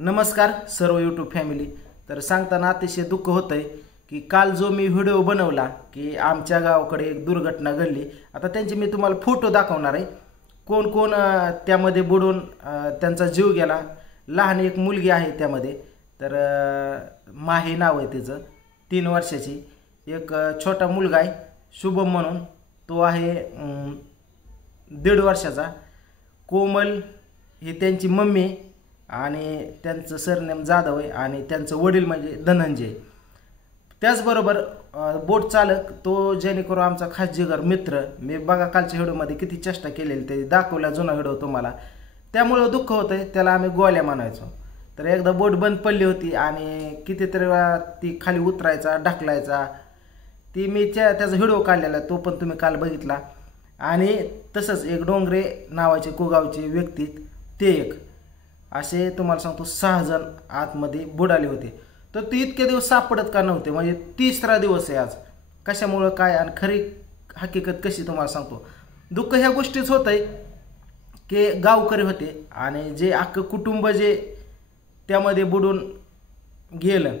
नमस्कार सर्व YouTube family. तर सांगताना अतिशय दुःख होतंय की काल जो मी व्हिडिओ बनवला की आमच्या गावाकडे एक दुर्घटना घडली। आता त्यांचे मी तुम्हाला फोटो दाखवणार आहे, कोण कोण त्यामध्ये बुडून त्यांचा जीव गेला। लहान एक मुलगी आहे त्यामध्ये, तर माही नाव आहे तिचं, 3 वर्षाची। एक छोटा मुलगा आहे शुभम म्हणून, तो आहे 1.5 वर्षाचा। कोमल ही त्यांची मम्मी आणि त्यांचं सरनेम जाधव आहे आणि त्यांचं वडील म्हणजे धनंजय। त्याचबरोबर बोट चालक तो जेणेकरून आमचा खास जिगर मित्र। मी बघा कालच्या व्हिडिओमध्ये किती चेष्टा केलेली ते दाखवला, जुना व्हिडिओ तुम्हाला, त्यामुळं दुःख होतंय। त्याला आम्ही गोल्या म्हणायचो। तर एकदा बोट बंद पडली होती आणि कितीतरी वेळा ती खाली उतरायचा ढकलायचा, ती मी त्याचा व्हिडिओ काढलेला, तो पण तुम्ही काल बघितला। आणि तसंच एक डोंगरे नावाचे कुगावचे व्यक्ती, ते एक, असे तुम्हाला सांगतो 6 जण आतमध्ये बुडाले होते। तर ते इतके दिवस सापडत का नव्हते, म्हणजे 3रा दिवस आहे आज। कशामुळं काय आणि खरी हकीकत कशी तुम्हाला सांगतो। दुःख ह्या गोष्टीच होतंय की गावकरी होते आणि जे अख्खं कुटुंब जे त्यामध्ये बुडून गेलं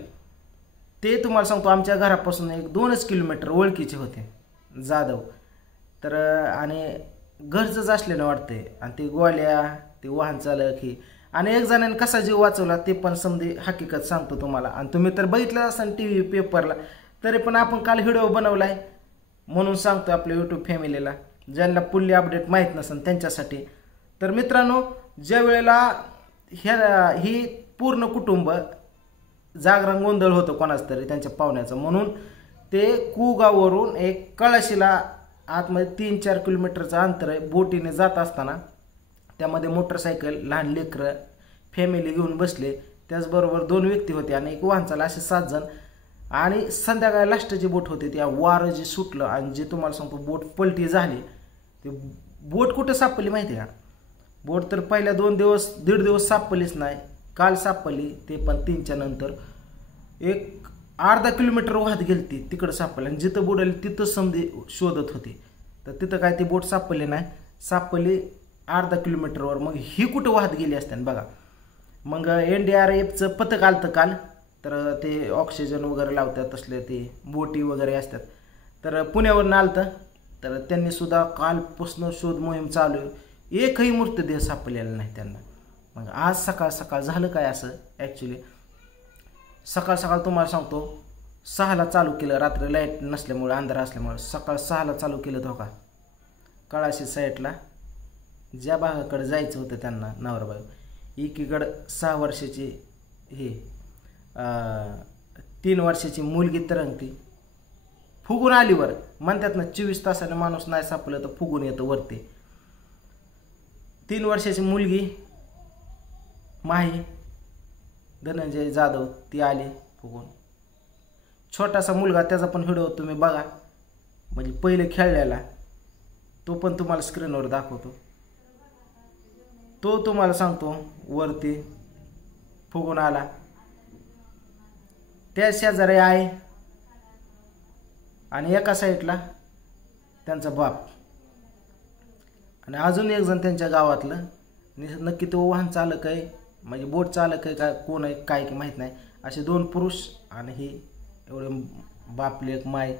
ते तुम्हाला सांगतो आमच्या घरापासून 1-2च किलोमीटर ओळखीचे होते जाधव। तर आणि घरचंच असलेलं वाटतंय। आणि ते गोल्या, ते वाहन चालक ही, आणि एक जणांनी कसा जीव वाचवला ते पण समधी हकीकत सांगतो तुम्हाला। आणि तुम्ही तर बघितलं असाल TV पेपरला, तरी पण आपण काल व्हिडिओ बनवलाय म्हणून सांगतो आपल्या यूट्यूब फॅमिलीला, ज्यांना पुढली अपडेट माहीत नसेल त्यांच्यासाठी। तर मित्रांनो, ज्या वेळेला ही पूर्ण कुटुंब जागरण गोंधळ होतो कोणाच तरी त्यांच्या पाहुण्याचं, म्हणून ते कुगाववरून एक कळशीला आतमध्ये 3-4 किलोमीटरचं अंतर आहे, बोटीने जात असताना त्यामध्ये मोटरसायकल, लहान लेकरं, फॅमिली घेऊन बसले। त्याचबरोबर 2 व्यक्ती होते आणि एक वाहन चालक, असे 7 जण। आणि संध्याकाळी लास्टची बोट होती, त्या वारं जे सुटलं आणि जे तुम्हाला सांगतो बोट पलटी झाली। ते बोट कुठं सापडली माहिती आहे का? बोट तर पहिल्या 2 दिवस 1.5 दिवस सापडलीच नाही, काल सापडली, ते पण 3च्या नंतर। एक अर्धा किलोमीटर वाहत गेली ती, तिकडं सापडली, आणि जिथं बुडाली तिथं समधी शोधत होती। तर तिथं काय ती बोट सापडली नाही, सापडली अर्धा किलोमीटरवर। मग ही कुठं वाहत गेली असते बघा। मग NDRFचं पथक आलतं काल, तर ते ऑक्सिजन वगैरे लावतात, तसले ते बोटी वगैरे असतात, तर पुण्यावरून आलतं। तर त्यांनी सुद्धा कालपासून शोध मोहीम चालू आहे, एकही मृतदेह सापडलेला नाही त्यांना। मग आज सकाळ सकाळ झालं काय असं, ॲक्च्युली सकाळ सकाळ तुम्हाला सांगतो 6ला चालू केलं, रात्री लाईट नसल्यामुळे, अंधार असल्यामुळे सकाळ 6ला चालू केलं। धोका कळाशी साईडला ज्या भागाकडे जायचं होतं त्यांना नवरा बायको, एकीकडं 6 वर्षाची हे 3 वर्षाची मुलगी तरंगती, फुगून आलीवर म्हणतात ना 24 तासाने माणूस नाही सापडलं तर फुगून येतं वरती। 3 वर्षाची मुलगी माही धनंजय जाधव, ती आली फुगून। छोटासा मुलगा, त्याचा पण व्हिडिओ तुम्ही बघा, म्हणजे पहिले खेळलेला, तो पण तुम्हाला स्क्रीनवर दाखवतो। तो तुम्हाला सांगतो वरती फुगून आला। त्या शेजारी आहे आणि एका साईडला त्यांचा बाप, आणि अजून एक जण त्यांच्या गावातलं, नक्की तो वाहन चालक आहे म्हणजे बोट चालक आहे का कोण आहे काय की माहीत नाही। असे 2 पुरुष आणि ही एवढे बापले एक माय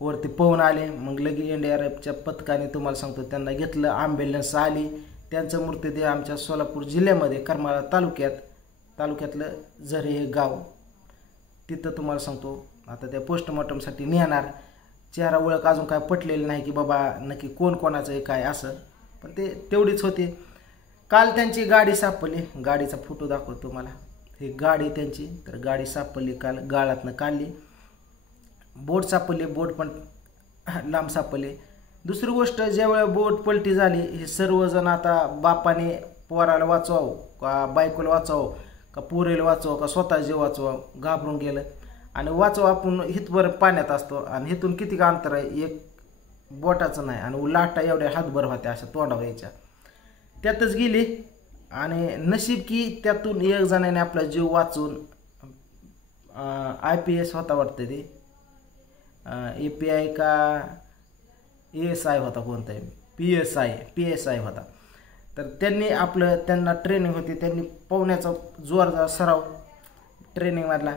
वरती पोहून आले। मग लगे NDRFच्या पथकाने तुम्हाला सांगतो त्यांना घेतलं, ॲम्ब्युलन्स आली। त्यांचं मृतदेह आमच्या सोलापूर जिल्ह्यामध्ये करमाळा तालुक्यातलं झरे हे गाव, तिथं तुम्हाला सांगतो आता त्या पोस्टमॉर्टमसाठी नेणार। चेहरा ओळख अजून काय पटलेलं नाही की बाबा नक्की कोण कोणाचं आहे काय असं, पण ते तेवढीच होती। काल त्यांची गाडी सापडली, गाडीचा फोटो दाखवतो तुम्हाला, ही गाडी त्यांची। तर गाडी सापडली काल, गाळातनं काढली। बोट सापडली, बोट पण लांब सापडली। दुसरी गोष्ट, ज्यावेळेला बोट पलटी झाली, हे सर्वजण आता बापाने पोराला वाचवावं का बायकोला वाचवावं का पोरीला वाचवावं का स्वतः जीव वाचवावं, घाबरून गेलं। आणि वाचवा आपण हितभर पाण्यात असतो आणि हिथून किती का अंतर आहे, एक बोटाचं नाही, आणि लाटा एवढ्या हातभर होत्या अशा तोंडावर यायच्या, त्यातच गेली। आणि नशीब की त्यातून एक जणाने आपला जीव वाचून, IPS होता वाटतं ते, API का ASI होता कोणता, PSI होता, तर त्यांनी त्यांना ट्रेनिंग होती, त्यांनी पोहण्याचा जोरदार सराव ट्रेनिंगमधला,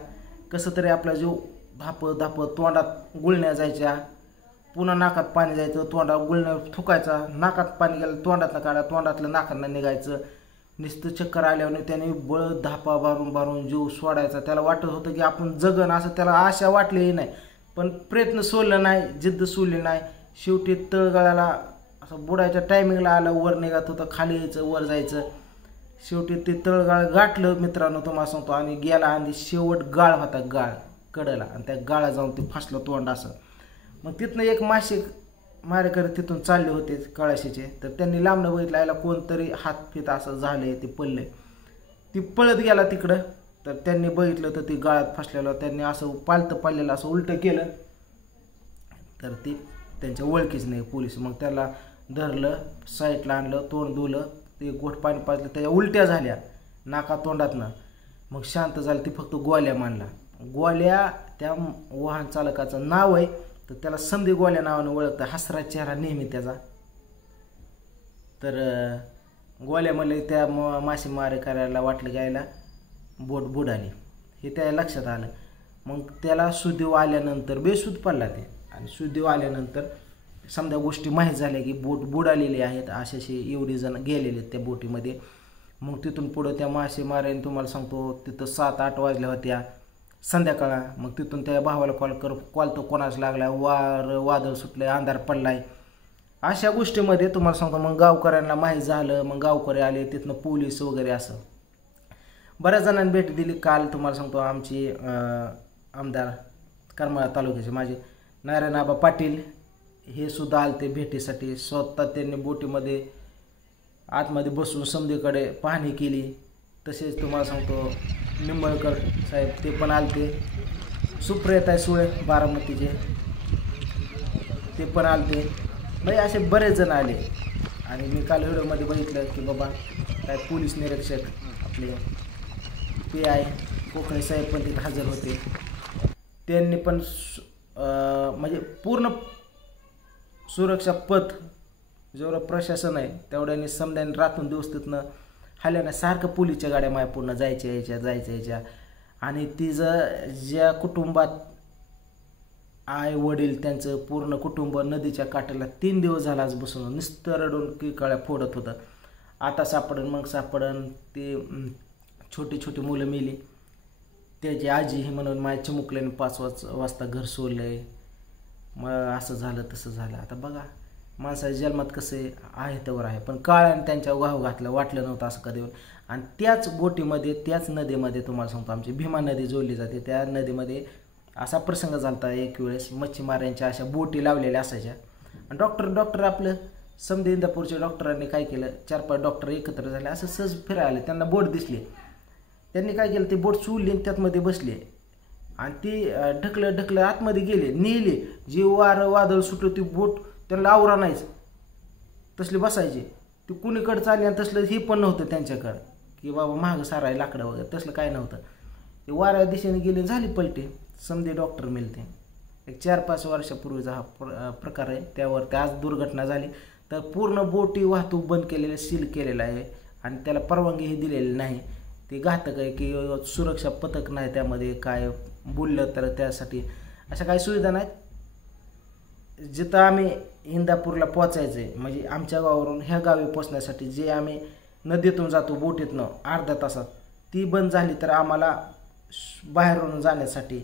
कसं तरी आपला जीव धापं तोंडात गुळण्या जायच्या, पुन्हा नाकात पाणी जायचं, तोंडात गुळण्या थुकायचा, नाकात पाणी गेलं तोंडातनं काढा, तोंडातलं नाकांना निघायचं, नुसतं चक्कर आल्यावर त्याने बळ धापा बारून जीव सोडायचा. त्याला वाटत होतं की आपण जगन, असं त्याला आशा वाटलीही नाही, पण प्रयत्न सोडलं नाही, जिद्द सोडली नाही. शेवटी तळगाळाला असं बुडायच्या टायमिंगला आलं, वर निघत होतं, खाली यायचं, वर जायचं. शेवटी ते तळगाळ गाठलं मित्रांनो तुम्हाला सांगतो, आणि गेला, आणि शेवट गाळ होता, गाळ कडला, आणि त्या गाळा जाऊन ते फसलं तोंड असं. मग तिथनं एक मासे मारेकरी तिथून चालले होते कळाशीचे, तर त्यांनी लांबणं बघितलं, याला कोणतरी हातफीत असं झाले, ते पडले, ती पळत गेला तिकडं. तर त्यांनी बघितलं तर ती गाळात फसलेलं, त्यांनी असं पालतं पाडलेलं असं उलटं केलं, तर ती त्यांच्या ओळखीच नाही पोलीस. मग त्याला धरलं, साईडला आणलं, तोंड धुलं, ते गोठ पाणी पाजलं, त्याच्या उलट्या झाल्या नाका तोंडातनं. मग शांत झालं, ती फक्त गोल्या मानला. गोल्या त्या वाहन चालकाचं नाव आहे, तर त्याला समधी गोल्या नावानं ओळखतं, हसरा चेहरा नेहमी त्याचा. तर गोल्या म्हणले त्या मासेमारेकऱ्याला वाटलं गायला बोट बुडाली, हे त्या लक्षात आलं. मग त्याला सुदैव आल्यानंतर बेशुद्ध पडला ते, आणि सुदैव आल्यानंतर समजा गोष्टी माहीत झाल्या की बोट बुडालेली आहेत, असे एवढी जण गेलेले आहेत त्या बोटीमध्ये. मग तिथून पुढं त्या मासेमाऱ्याने तुम्हाला सांगतो तिथं 7-8 वाजल्या होत्या संध्याकाळ. मग तिथून त्या भावाला कॉल तो कोणाच लागला, वादळ सुटलंय, अंधार पडलाय, अशा गोष्टीमध्ये तुम्हाला सांगतो. मग गावकऱ्यांना माहीत झालं, मग गावकरी आले, तिथनं पोलीस वगैरे असं बऱ्याच जणांनी भेट दिली. काल तुम्हाला सांगतो आमची आमदार करमाळा तालुक्याचे माझे नारायणआबा पाटील हे सुद्धा आलते भेटीसाठी. स्वतः त्यांनी बोटीमध्ये आतमध्ये बसून समधीकडे पाहणी केली. तसेच तुम्हाला सांगतो निंबळकर साहेब ते पण आलते, सुप्रियाताई सुळे बारामतीचे ते पण आलते, म्हणजे असे बरेच जण आले. आणि मी काल व्हिडिओमध्ये बघितलं की बाबा काय पोलीस निरीक्षक आपले PI कोकणे साहेब पण तिथे हजर होते. त्यांनी पण म्हणजे पूर्ण सुरक्षा पथ जेवढं प्रशासन आहे तेवढ्याने समध्याने रातून दिवस तिथनं हल्ल्यानं सारखं पोलीसच्या गाड्या माय पूर्ण जायच्या. आणि तिचं ज्या कुटुंबात आई वडील त्यांचं पूर्ण कुटुंब नदीच्या काठाला 3 दिवस झाला आज बसून नुसतं रडून किकाळ्या फोडत होतं. आता सापडन मग सापडन, ते छोटी मुलं मेली, त्याची आजी हे म्हणून माझ्या चिमुकल्याने 5 वाजता घर सोडलंय, मग असं झालं तसं झालं. आता बघा माणसाच्या जन्मात कसं आहे त्यावर आहे, पण काळाने त्यांच्या गाव घातलं, वाटलं नव्हतं असं कधी. आणि त्याच बोटीमध्ये त्याच नदीमध्ये तुम्हाला सांगतो आमची भीमा नदी जोडली जाते, त्या नदीमध्ये असा प्रसंग झाला एक वेळेस. मच्छीमारांच्या अशा बोटी लावलेल्या असायच्या, आणि डॉक्टर आपलं समधी इंदापूरच्या डॉक्टरांनी काय केलं, 4-5 डॉक्टर एकत्र झाले, असं सहज फिरायला त्यांना बोट दिसली. त्यांनी काय केलं, ती बोट चुळली आणि त्यातमध्ये बसले, आणि ती ढकलं आतमध्ये गेले, नेली. जी वादळ सुटलं ती बोट त्यांना आवरा नाहीच, तसली बसायची. ती कुणीकडं चालली, आणि तसलं ही पण नव्हतं त्यांच्याकडं की बाबा महाग साराय लाकडं वगैरे, तसलं काय नव्हतं. ते वाऱ्या दिशेने गेले, झाली पलटी, समधी डॉक्टर मिळते. एक 4-5 वर्षापूर्वीचा हा प्रकार आहे, त्यावर आज दुर्घटना झाली. तर पूर्ण बोटी वाहतूक बंद केलेलं, सील केलेलं आहे, आणि त्याला परवानगीही दिलेली नाही. ते घातक आहे की सुरक्षा पथक नाही त्यामध्ये, काय बोललं तर त्यासाठी अशा काही सुविधा नाहीत. जिथं आम्ही इंदापूरला पोचायचं आहे, म्हणजे आमच्या गावावरून ह्या गावी पोचण्यासाठी जे आम्ही नदीतून जातो बोटीतनं अर्ध्या तासात, ती बंद झाली तर आम्हाला बाहेरून जाण्यासाठी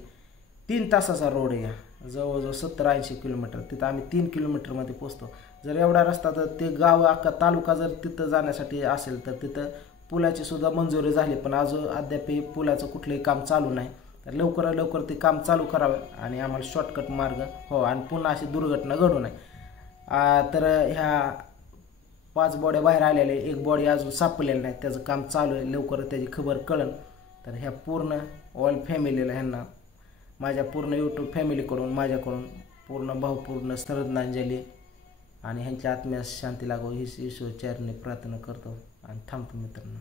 3 तासाचा रोड आहे, जवळजवळ 70-80 किलोमीटर. तिथं आम्ही 3 किलोमीटरमध्ये पोचतो. जर एवढा रस्ता, तर ते गाव अख्खा तालुका जर तिथं जाण्यासाठी असेल तर तिथं पुलाची सुद्धा मंजुरी झाली, पण अजून अद्याप पुलाचं कुठलंही काम चालू नाही. तर लवकर ते काम चालू करावं आणि आम्हाला शॉर्टकट मार्ग हो, आणि पुन्हा अशी दुर्घटना घडू नये. तर ह्या 5 बॉड्या बाहेर आलेल्या, एक बॉडी अजून सापडलेली नाही, त्याचं काम चालू आहे, लवकर त्याची खबर कळन. तर ह्या पूर्ण ऑल फॅमिलीला, ह्यांना माझ्या पूर्ण यूट्यूब फॅमिलीकडून माझ्याकडून पूर्ण भावपूर्ण श्रद्धांजली, आणि ह्यांच्या आत्म्यास शांती लागावं हीच ईश्वर चरणी प्रार्थना करतो आणि थांबतो मित्रांनो.